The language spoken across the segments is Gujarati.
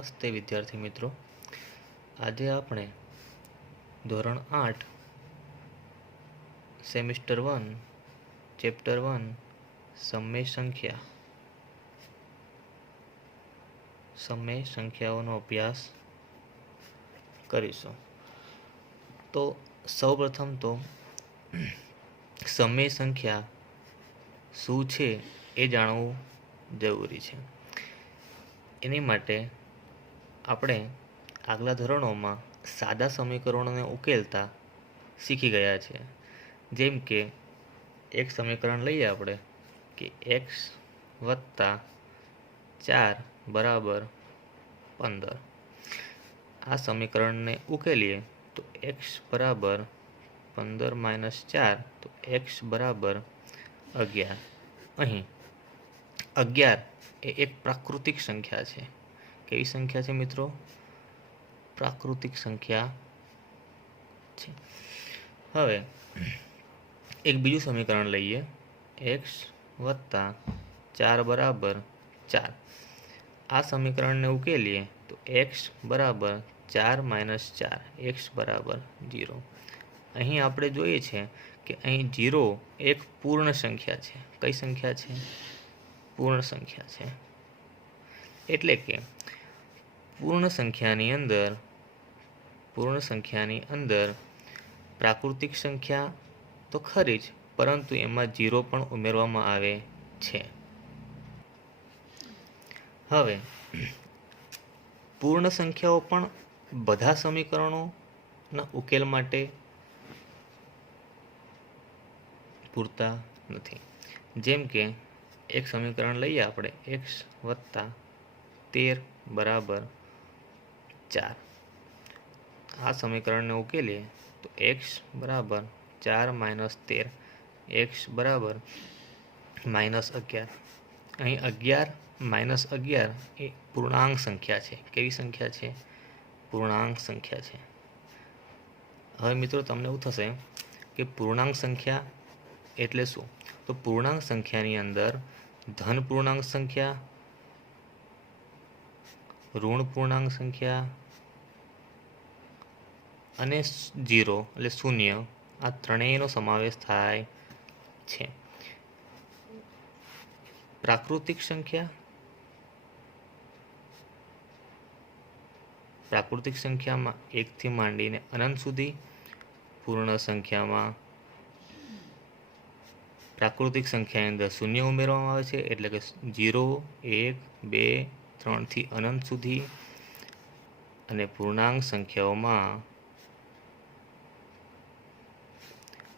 નમસ્તે વિદ્યાર્થી મિત્રો, આજે આપણે ધોરણ 8 સેમિસ્ટર 1 ચેપ્ટર 1 સમય સંખ્યાઓનો અભ્યાસ કરીશું। તો સૌપ્રથમ તો સમય સંખ્યા શું છે એ જાણવું જરૂરી છે। એની માટે આપણે આગલા ધોરણોમાં સાદા સમીકરણોને ઉકેલતા શીખી ગયા છે। જેમ કે એક સમીકરણ લઈએ આપણે કે x વત્તા 4 બરાબર 15। આ સમીકરણને ઉકેલીએ તો x બરાબર 15 માઇનસ 4 તો x બરાબર 11। અહીં 11 એ એક પ્રાકૃતિક સંખ્યા છે। કેવી સંખ્યા છે મિત્રો? પ્રાકૃતિક સંખ્યા છે। હવે એક બીજું સમીકરણ લઈએ x વત્તા 4 બરાબર 4। આ સમીકરણને ઉકેલીએ તો x બરાબર 4 માઇનસ 4 x બરાબર 0। અહીં આપણે જોઈએ છે કે અહીં 0 એક પૂર્ણ સંખ્યા છે। કઈ સંખ્યા છે? પૂર્ણ સંખ્યા છે। એટલે કે પૂર્ણ સંખ્યાની અંદર પ્રાકૃતિક સંખ્યા તો ખરી જ, પરંતુ એમાં 0 પણ ઉમેરવામાં આવે છે। હવે પૂર્ણ સંખ્યાઓ પણ બધા સમીકરણોના ઉકેલ માટે પૂરતા નથી। જેમ કે એક સમીકરણ લઈએ આપણે x વત્તા 13 બરાબર 4। આ સમીકરણને ઉકેલીએ તો x બરાબર 4 માઇનસ 13 x બરાબર -11। અહીં 11 માઇનસ 11 એ પૂર્ણાંક સંખ્યા છે। કેવી સંખ્યા છે? પૂર્ણાંક સંખ્યા છે। હવે મિત્રો તમને એવું થશે કે પૂર્ણાંક સંખ્યા એટલે શું? તો પૂર્ણાંક સંખ્યાની અંદર ધન પૂર્ણાંક સંખ્યા, ઋણ પૂર્ણાંક સંખ્યા અને 0 એટલે શૂન્ય, આ ત્રણેયનો સમાવેશ થાય છે। પ્રાકૃતિક સંખ્યામાં 1 થી માંડીને અનંત સુધી, પૂર્ણ સંખ્યામાં પ્રાકૃતિક સંખ્યાની અંદર શૂન્ય ઉમેરવામાં આવે છે, એટલે કે 0 1 2 3 થી અનંત સુધી। અને પૂર્ણાંક સંખ્યાઓમાં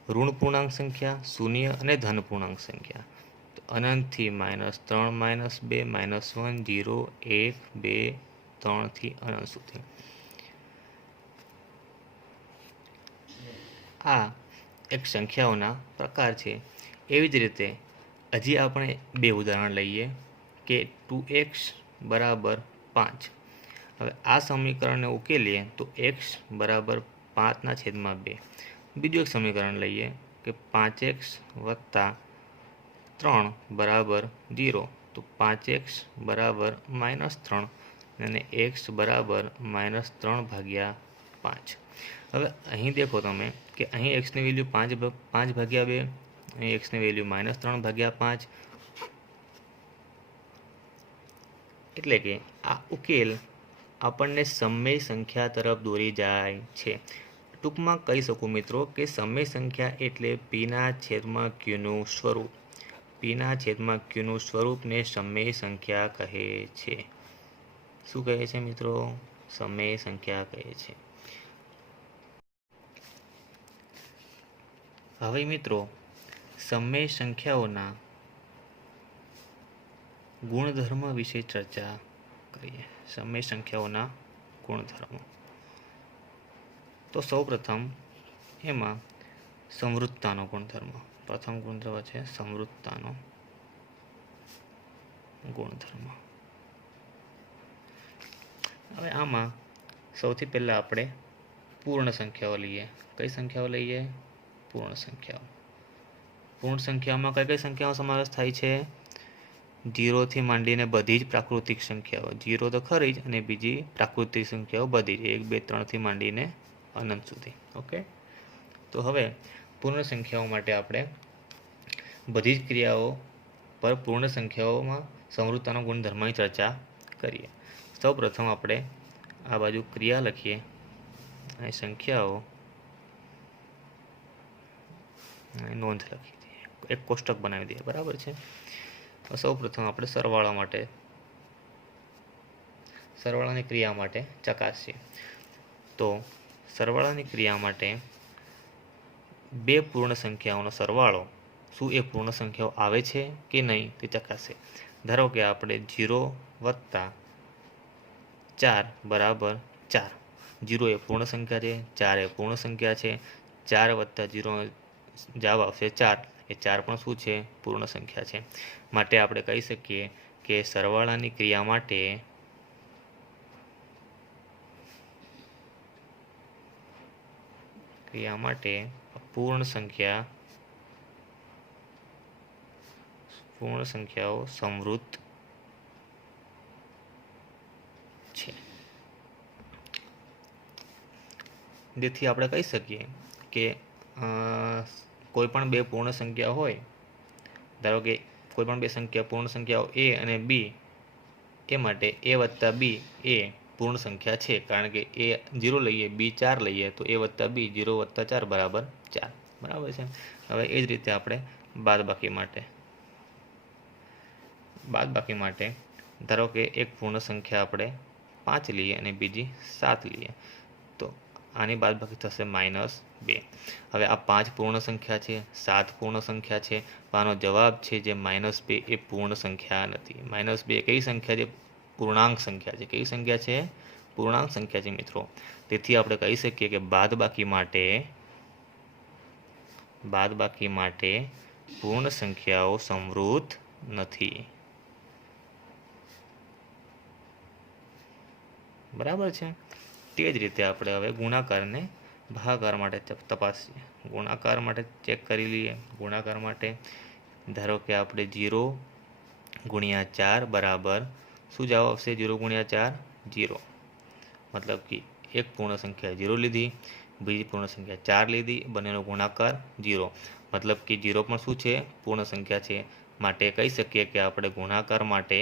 ઋણ પૂર્ણાંક સંખ્યા, શૂન્ય અને ધન પૂર્ણાંક સંખ્યા, તો અનંતથી -3 -2 -1 0 1 2 3 થી અનંત સુધી। આ એક સંખ્યાઓના પ્રકાર છે। એવી જ રીતે હજી આપણે બે ઉદાહરણ લઈએ કે 2x બરાબર 5। હવે આ સમીકરણને ઉકેલીએ તો x બરાબર 5/2। બીજું એક સમીકરણ લઈએ કે 5x વત્તા 3 બરાબર 0 તો 5x બરાબર -3 અને x બરાબર -3/5। હવે અહીં દેખો તમે કે અહીં xની વેલ્યુ 5/2, અહીં xની વેલ્યુ -3/5। એટલે કે આ ઉકેલ આપણને સમય સંખ્યા તરફ દોરી જાય છે। ટૂંકમાં કહી શકું મિત્રો કે સમય સંખ્યા એટલે p/q નું સ્વરૂપ। p/q નું સ્વરૂપને સમય સંખ્યા કહે છે। શું કહે છે મિત્રો? સમય સંખ્યા કહે છે। હવે મિત્રો સમય સંખ્યાઓના ગુણધર્મ વિશે ચર્ચા કરીએ। સમય સંખ્યાઓના ગુણધર્મો તો સૌપ્રથમ એમાં સમૃદ્ધતાનો ગુણધર્મ। પ્રથમ ગુણધર્મ છે સમૃદ્ધતાનો ગુણધર્મ। હવે આમાં સૌથી પહેલા આપણે પૂર્ણ સંખ્યાઓ લઈએ। કઈ સંખ્યાઓ લઈએ? પૂર્ણ સંખ્યાઓ। પૂર્ણ સંખ્યામાં કઈ કઈ સંખ્યાનો સમાવેશ થાય છે? જીરોથી માંડીને બધી જ પ્રાકૃતિક સંખ્યાઓ, જીરો તો ખરી જ અને બીજી પ્રાકૃતિક સંખ્યાઓ બધી જ 1, 2, 3થી માંડીને અનંત સુધી. ઓકે, તો હવે પૂર્ણ સંખ્યાઓ માટે આપણે બધી જ ક્રિયાઓ પર પૂર્ણ સંખ્યાઓમાં સમૃદ્ધતાનો ગુણધર્મની ચર્ચા કરીએ. સૌ પ્રથમ આપણે આ બાજુ ક્રિયા લખીએ અને સંખ્યાઓ નોંધ લખી દઈએ, એક કોષ્ટક બનાવી દઈએ. બરાબર છે. સૌ પ્રથમ આપણે સરવાળાની ક્રિયા માટે ચકાસીએ. તો સરવાળાની ક્રિયા માટે બે પૂર્ણ સંખ્યાઓનો સરવાળો શું એ પૂર્ણ સંખ્યાઓ આવે છે કે નહીં તે ચકાસે. ધારો કે આપણે 0 વત્તા 4 બરાબર 4. 0 એ પૂર્ણ સંખ્યા છે, 4 એ પૂર્ણ સંખ્યા છે. 4 વત્તા 0 જવાબ આવશે 4. એ 4 પણ શું છે? પૂર્ણ સંખ્યા છે. માટે આપણે કહી શકીએ કે સરવાળાની ક્રિયા માટે પૂર્ણ સંખ્યાઓ સમૃદ્ધ છે. જેથી આપણે કહી શકીએ કે કોઈ પણ બે પૂર્ણ સંખ્યા હોય, ધારો કે કોઈ પણ બે પૂર્ણ સંખ્યાઓ a અને b, એ માટે a વત્તા b એ પૂર્ણ સંખ્યા છે. કારણ કે a 0 લઈએ, b 4 લઈએ, તો a વત્તા b 0 વત્તા 4 બરાબર 4. બરાબર છે. હવે એ જ રીતે આપણે બાદબાકી માટે ધારો કે એક પૂર્ણ સંખ્યા આપણે 5 લઈએ અને બીજી 7 લઈએ, તો આની બાદબાકી થશે -2. હવે આ 5 પૂર્ણ સંખ્યા છે, 7 પૂર્ણ સંખ્યા છે, પણ આનો જવાબ છે જે -2 એ પૂર્ણ સંખ્યા નથી. -2 કઈ સંખ્યા છે? પૂર્ણાંક સંખ્યા છે. કઈ સંખ્યા છે? પૂર્ણાંક સંખ્યા છે મિત્રો. તેથી આપણે કહી શકીએ કે બાદબાકી માટે પૂર્ણ સંખ્યાઓ સમૃદ્ધ નથી. બરાબર છે. તે જ રીતે આપણે હવે ગુણાકારને ભાગાકાર માટે તપાસીએ. ગુણાકાર માટે ચેક કરી લઈએ. ગુણાકાર માટે ધારો કે આપણે 0 ગુણ્યા 4 બરાબર શું જવાબ આવશે? 0 ગુણ્યા 4 0. મતલબ કે એક પૂર્ણ સંખ્યા 0 લીધી, બીજી પૂર્ણ સંખ્યા 4 લીધી, બંનેનો ગુણાકાર 0. મતલબ કે 0 પણ શું છે? પૂર્ણ સંખ્યા છે. માટે કહી શકીએ કે આપણે ગુણાકાર માટે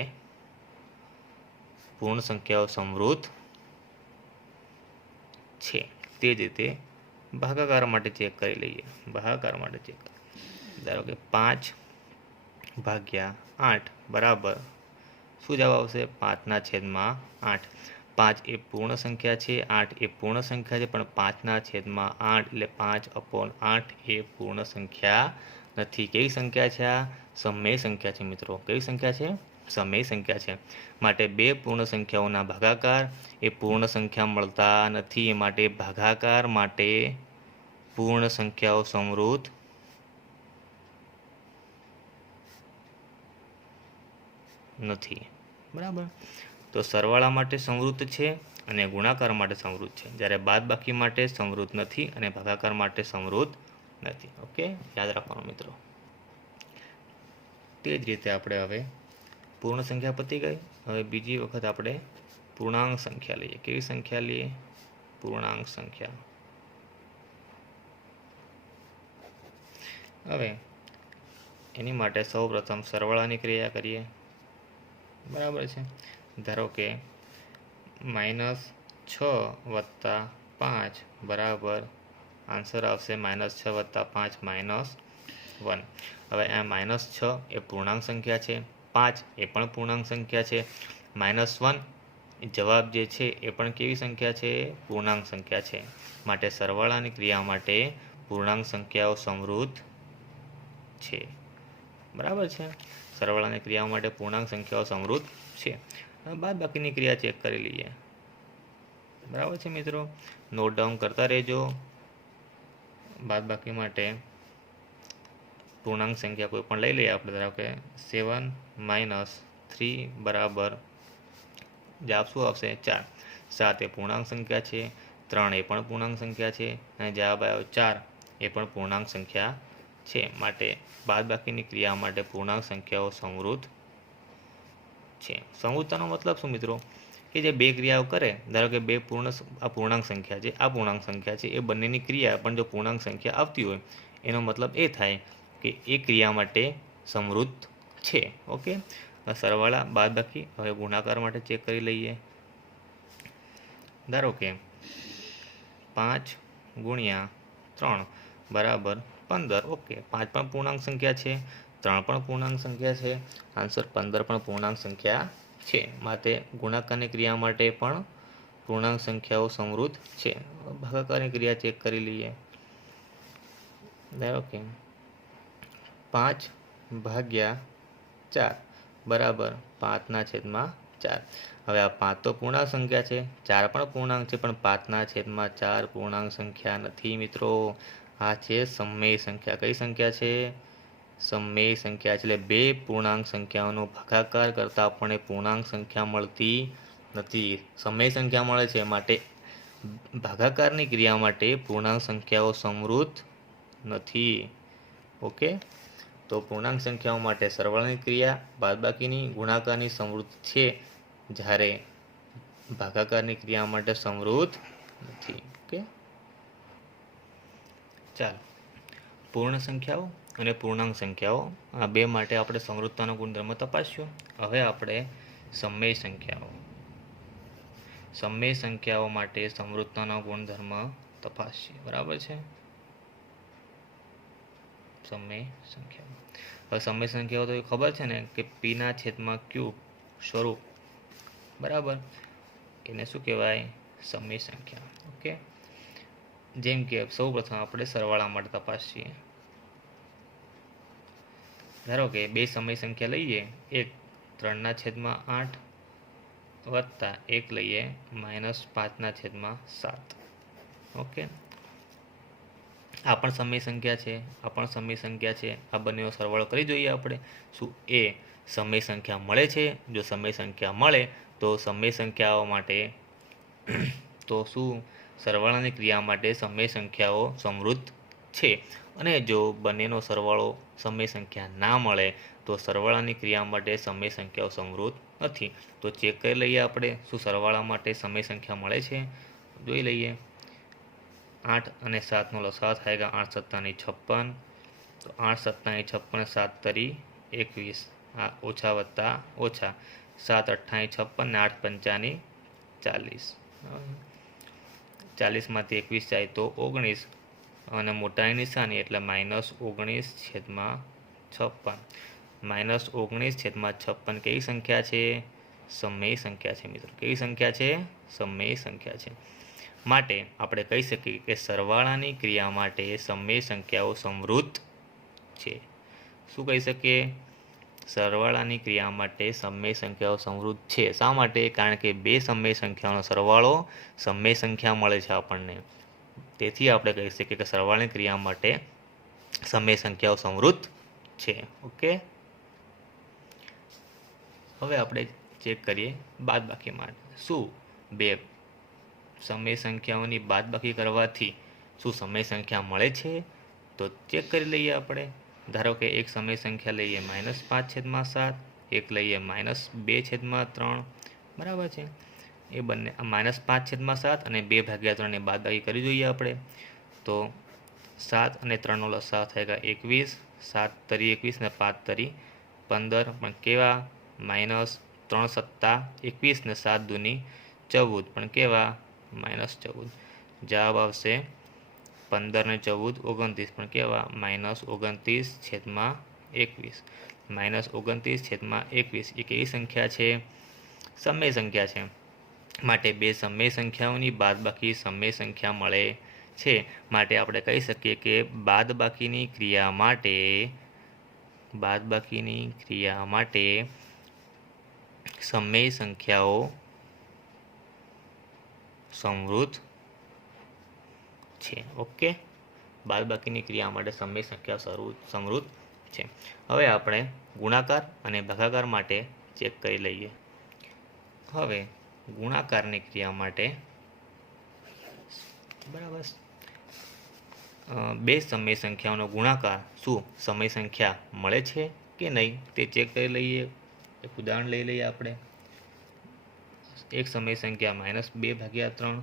પૂર્ણ સંખ્યાઓ સમૃદ્ધ છે. તે જ રીતે ભાગાકાર માટે ચેક કરી લઈએ. ધારો કે 5 ભાગ્યા 8 બરાબર શું જવાબ આવશે? 5/8. 5 એ પૂર્ણ સંખ્યા છે, 8 એ પૂર્ણ સંખ્યા છે, પણ 5/8 એટલે 5/8 એ પૂર્ણ સંખ્યા નથી. કેવી સંખ્યા છે? આ સમય સંખ્યા છે મિત્રો. કઈ સંખ્યા છે? સમય સંખ્યા છે. માટે બે પૂર્ણ સંખ્યાઓના ભાગાકાર એ પૂર્ણ સંખ્યા મળતા નથી. માટે ભાગાકાર માટે પૂર્ણ સંખ્યાઓ સમૃદ્ધ નથી. બરાબર. તો સરવાળા માટે સમૃદ્ધ છે અને ગુણાકાર માટે સમૃદ્ધ છે, જ્યારે બાદબાકી માટે સમૃદ્ધ નથી અને ભાગાકાર માટે સમૃદ્ધ નથી. ઓકે, યાદ રાખવાનું મિત્રો. તે જ રીતે આપણે હવે પૂર્ણ સંખ્યા પતી ગઈ. હવે બીજી વખત આપણે પૂર્ણાંક સંખ્યા લઈએ. કેવી સંખ્યા લઈએ? પૂર્ણાંક સંખ્યા. હવે એની માટે સૌ પ્રથમ સરવાળાની ક્રિયા કરીએ. બરાબર છે. ધારો કે -6 વત્તા 5 બરાબર આન્સર આવશે -6 વત્તા 5 -1. હવે આ -6 એ પૂર્ણાંક સંખ્યા છે, 5 એ પણ પૂર્ણાંક સંખ્યા છે, -1 જવાબ જે છે એ પણ કેવી સંખ્યા છે? પૂર્ણાંક સંખ્યા છે. માટે સરવાળાની ક્રિયા માટે પૂર્ણાંક સંખ્યાઓ સમૃદ્ધ છે. બરાબર છે. સરવાળાની ક્રિયા માટે પૂર્ણાંક સંખ્યાઓ સમૃદ્ધ છે. હવે બાદબાકીની ક્રિયા ચેક કરી લઈએ. બરાબર છે મિત્રો. નોટ ડાઉન કરતા રહેજો. બાદબાકી માટે પૂર્ણાંક સંખ્યા કોઈ પણ લઈ લઈએ આપણે. ધારો કે 7 - 3 બરાબર જવાબ શું આવશે? 4. 7 એ પૂર્ણાંક સંખ્યા છે, 3 એ પણ પૂર્ણાંક સંખ્યા છે અને જવાબ આવ્યો 4 એ પણ પૂર્ણાંક સંખ્યા છે. માટે બાદબાકીની ક્રિયા માટે પૂર્ણાંક સંખ્યાઓ સમૃદ્ધ છે। સમૃદ્ધતાનો મતલબ શું મિત્રો કે જે બે ક્રિયાઓ કરે, ધારો કે બે પૂર્ણાંક સંખ્યા છે, આ પૂર્ણાંક સંખ્યા છે, એ બંનેની ક્રિયા પણ જો પૂર્ણાંક સંખ્યા આવતી હોય એનો મતલબ એ થાય કે એ ક્રિયા માટે સમૃદ્ધ છે। ઓકે, સરવાળા બાદબાકી હવે ગુણાકાર માટે ચેક કરી લઈએ। ધારો કે 5 ગુણ્યા 3 બરાબર 15। ઓકે, 5 પણ પૂર્ણાંક સંખ્યા છે, 3 પણ પૂર્ણાંક સંખ્યા છે, આન્સર 15 પણ પૂર્ણાંક સંખ્યા છે। માટે ગુણાકારની ક્રિયા માટે પણ પૂર્ણાંક સંખ્યાઓ સમૃદ્ધ છે। ભાગાકારની ક્રિયા ચેક કરી લઈએ। ધારો કે 5 ભાગ્યા 4 બરાબર 5/4। હવે આ 5 તો પૂર્ણાંક સંખ્યા છે, 4 પણ પૂર્ણાંક છે, પણ 5/4 પૂર્ણાંક સંખ્યા નથી મિત્રો, આ છે સમમેય સંખ્યા। કઈ સંખ્યા છે? સમમેય સંખ્યા છે। એટલે બે પૂર્ણાંક સંખ્યાઓનો ભાગાકાર કરતા આપણને પૂર્ણાંક સંખ્યા મળતી નથી, સમમેય સંખ્યા મળે છે। માટે ભાગાકારની ક્રિયા માટે પૂર્ણાંક સંખ્યાઓ સમૃદ્ધ નથી। ઓકે, તો પૂર્ણાંક સંખ્યાઓ માટે સરવાળાની ક્રિયા બાદબાકીની ગુણાકારની સમૃદ્ધ છે, જ્યારે ભાગાકારની ક્રિયા માટે સમૃદ્ધ નથી। ઓકે, ચાલો પૂર્ણ સંખ્યાઓ અને પૂર્ણાંક સંખ્યાઓ આ બે માટે આપણે સમૃદ્ધતાનો ગુણધર્મ તપાસ્યો। હવે આપણે સમમેય સંખ્યાઓ માટે સમૃદ્ધતાનો ગુણધર્મ તપાસીએ, બરાબર છે। સમમેય સંખ્યાઓ, હવે સમમેય સંખ્યાઓ તો ખબર છે ને કે p/q સ્વરૂપ, બરાબર, એને શું કહેવાય? સમમેય સંખ્યા। ઓકે, જેમ કે સૌપ્રથમ આપણે સરવાળા માટે તપાસીએ। ધારો કે બે સમય સંખ્યા લઈએ, એક 3/8 વત્તા એક લઈએ -5/7। ઓકે, આ પણ સમય સંખ્યા છે, આ બંનેનો સરવાળો કરી જોઈએ આપણે, શું એ સમય સંખ્યા મળે છે? જો સમય સંખ્યા મળે તો સમય સંખ્યાઓ માટે તો શું સરવાળાની ક્રિયા માટે સમય સંખ્યાઓ સમૃદ્ધ છે। અને જો બંનેનો સરવાળો સમય સંખ્યા ના મળે તો સરવાળાની ક્રિયા માટે સમય સંખ્યાઓ સમૃદ્ધ નથી। તો ચેક કરી લઈએ આપણે, શું સરવાળા માટે સમય સંખ્યા મળે છે? જોઈ લઈએ। 8 અને 7નો લસાઅ થાય 8 × 7 = 56, તો 8 × 7 = 56, 7 તરી 21, આ ઓછા વત્તા ઓછા, 7 × 8 = 56 ને 8 × 5 = 40, 40માંથી 21 જાય તો 19, અને મોટાની નિશાની એટલે -19/56, -19/56 કેવી સંખ્યા છે? સમમેય સંખ્યા છે મિત્રો। કેવી સંખ્યા છે? સમમેય સંખ્યા છે। માટે આપણે કહી શકીએ કે સરવાળાની ક્રિયા માટે સમમેય સંખ્યાઓ સમૃદ્ધ છે। શું કહી શકીએ? સરવાળાની ક્રિયા માટે સમમેય સંખ્યાઓ સમૃદ્ધ છે। શા માટે? કારણ કે બે સમમેય સંખ્યાઓનો સરવાળો સમમેય સંખ્યા મળે છે આપણને, તેથી આપણે કહી શકીએ કે સરવાળાની ક્રિયા માટે સમમેય સંખ્યાઓ સમૃદ્ધ છે। ઓકે, હવે આપણે ચેક કરીએ બાદબાકી માટે, શું બે સમય સંખ્યાઓની બાદબાકી કરવાથી શું સમય સંખ્યા મળે છે? તો ચેક કરી લઈએ આપણે। ધારો કે એક સમય સંખ્યા લઈએ -5/7, એક લઈએ -2/3, બરાબર છે। એ બંને -5/7 અને 2/3 ની બાદબાકી કરી જોઈએ આપણે, તો 7 અને 3નો લસાઅ થાય 21, 7 તરી 21 ને 5 તરી 15, પણ કેવા? -3 + 21 ને 7 દૂની 14, પણ કેવા? -14, જવાબ આવશે 15 ને 14 29, પણ કેવા? -29/21, -29/21 એ કેવી સંખ્યા છે? સમમેય સંખ્યા છે। માટે બે સમમેય સંખ્યાઓની બાદબાકી સમમેય સંખ્યા મળે છે। માટે આપણે કહી શકીએ કે બાદબાકીની ક્રિયા માટે સમમેય સંખ્યાઓ સમૃદ્ધ છે। ઓકે, બાદબાકીની ક્રિયા માટે સમમેય સંખ્યા સમૃદ્ધ છે। હવે આપણે ગુણાકાર અને ભાગાકાર માટે ચેક કરી લઈએ। હવે ગુણાકારની ક્રિયા માટે, બરાબર, બે સમય સંખ્યાઓનો ગુણાકાર શું સમય સંખ્યા મળે છે કે નહીં તે ચેક કરી લઈએ। એક ઉદાહરણ લઈ લઈએ આપણે. એક સમય સંખ્યા -2/3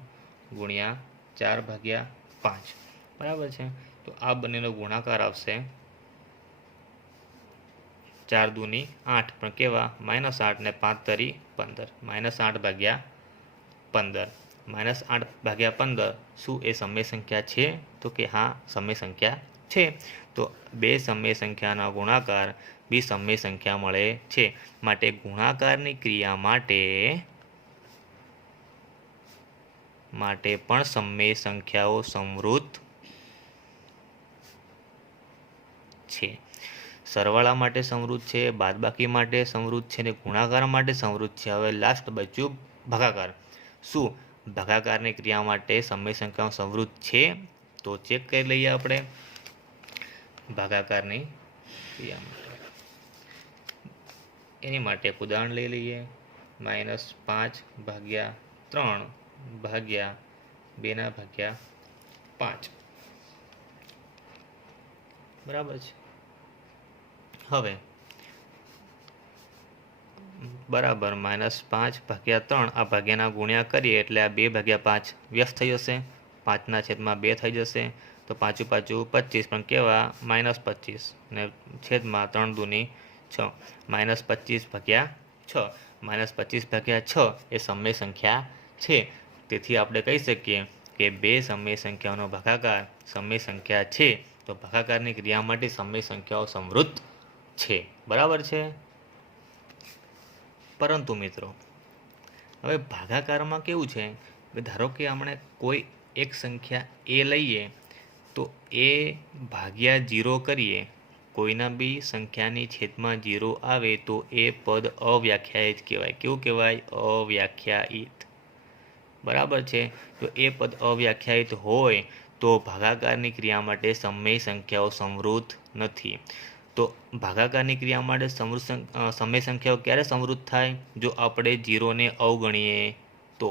ગુણ્યા 4/5, બરાબર છે. તો આ બંનેનો ગુણાકાર આવશે 4 દૂની 8, પણ કેવા -8 ને 5 તરી 15, -8/15. -8/15 શું એ સમય સંખ્યા છે? તો કે હા, સમય સંખ્યા છે. તો બે સમય સંખ્યાના ગુણાકાર બી સમય સંખ્યા મળે છે. માટે ગુણાકારની ક્રિયા માટે પણ સમય સંખ્યાઓ સમૃદ્ધ છે. સરવાળા માટે સમૃદ્ધ છે, બાદબાકી માટે સમૃદ્ધ છે, અને ગુણાકાર માટે સમૃદ્ધ છે. હવે લાસ્ટ બચ્યું ભાગાકાર. શું ભાગાકારની ક્રિયા માટે સમય સંખ્યાઓ સમૃદ્ધ છે? તો ચેક કરી લઈએ આપણે ભાગાકારની ક્રિયા માટે. એની માટે એક ઉદાહરણ લઈ લઈએ. -5/3 ભાગ્યા 2/5, બરાબર છે. હવે બરાબર -5/3 આ ભાગ્યાના ગુણ્યા કરીએ એટલે આ 2/5 વ્યસ્ત થઈ જશે, 5/2 થઈ જશે. તો 5 × 5 = 25, પણ કેવા -25, ને છેદમાં 3 દૂની 6, -25/6. -25/6 એ સમય સંખ્યા છે. તેથી આપણે કહી શકીએ કે બે સમય સંખ્યાઓનો ભાગાકાર સમય સંખ્યા છે. તો ભાગાકારની ક્રિયા માટે સમય સંખ્યાઓ સમૃદ્ધ છે, બરાબર છે. પરંતુ મિત્રો, હવે ભાગાકારમાં કેવું છે કે ધારો કે આપણે કોઈ એક સંખ્યા એ લઈએ તો એ ભાગ્યા 0 કરીએ, કોઈના બી સંખ્યાની છેદમાં 0 આવે તો એ પદ અવ્યાખ્યાયિત કહેવાય. કેવું કહેવાય? અવ્યાખ્યાયિત, બરાબર છે. તો એ પદ અવ્યાખ્યાયિત હોય તો ભાગાકારની ક્રિયા માટે સમય સંખ્યાઓ સમૃદ્ધ નથી. તો ભાગાકારની ક્રિયા માટે સમય સંખ્યાઓ ક્યારે સમૃદ્ધ થાય? જો આપણે 0ને અવગણીએ તો.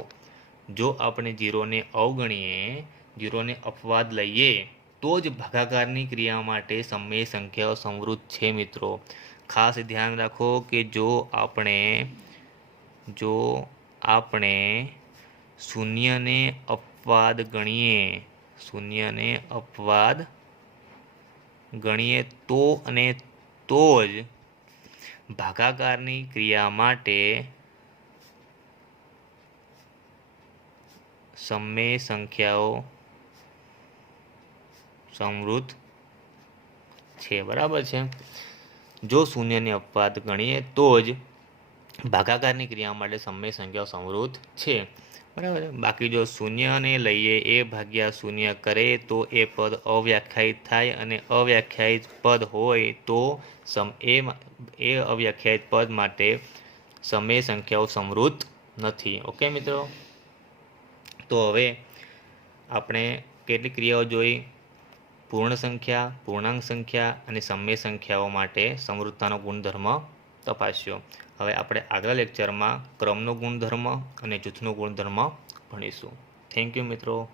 જો આપણે 0ને અવગણીએ, 0ને અપવાદ લઈએ, તો જ ભાગાકારની ક્રિયા માટે સમય સંખ્યાઓ સમૃદ્ધ છે મિત્રો. ખાસ ધ્યાન રાખો કે જો આપણે શૂન્યને અપવાદ ગણીએ તો અને તો જ ભાગાકારની ક્રિયા માટે સમય સંખ્યાઓ સમૃદ્ધ છે, બરાબર છે. જો શૂન્યને અપવાદ ગણીએ તો જ ભાગાકારની ક્રિયા માટે સમય સંખ્યાઓ સમૃદ્ધ છે, બરાબર. બાકી જો શૂન્યને લઈએ, એ ભાગ્યા શૂન્ય કરે તો એ પદ અવ્યાખ્યાયિત થાય, અને અવ્યાખ્યાયિત પદ હોય તો એ અવ્યાખ્યાયિત પદ માટે સમય સંખ્યાઓ સમૃદ્ધ નથી. ઓકે મિત્રો, તો હવે આપણે કેટલી ક્રિયાઓ જોઈ? પૂર્ણ સંખ્યા, પૂર્ણાંક સંખ્યા અને સમય સંખ્યાઓ માટે સમૃદ્ધતાનો ગુણધર્મ તપાસ્યો. હવે આપણે આગલા લેક્ચરમાં ક્રમનો ગુણધર્મ અને જૂથનો ગુણધર્મ ભણીશું. થેન્ક યુ મિત્રો.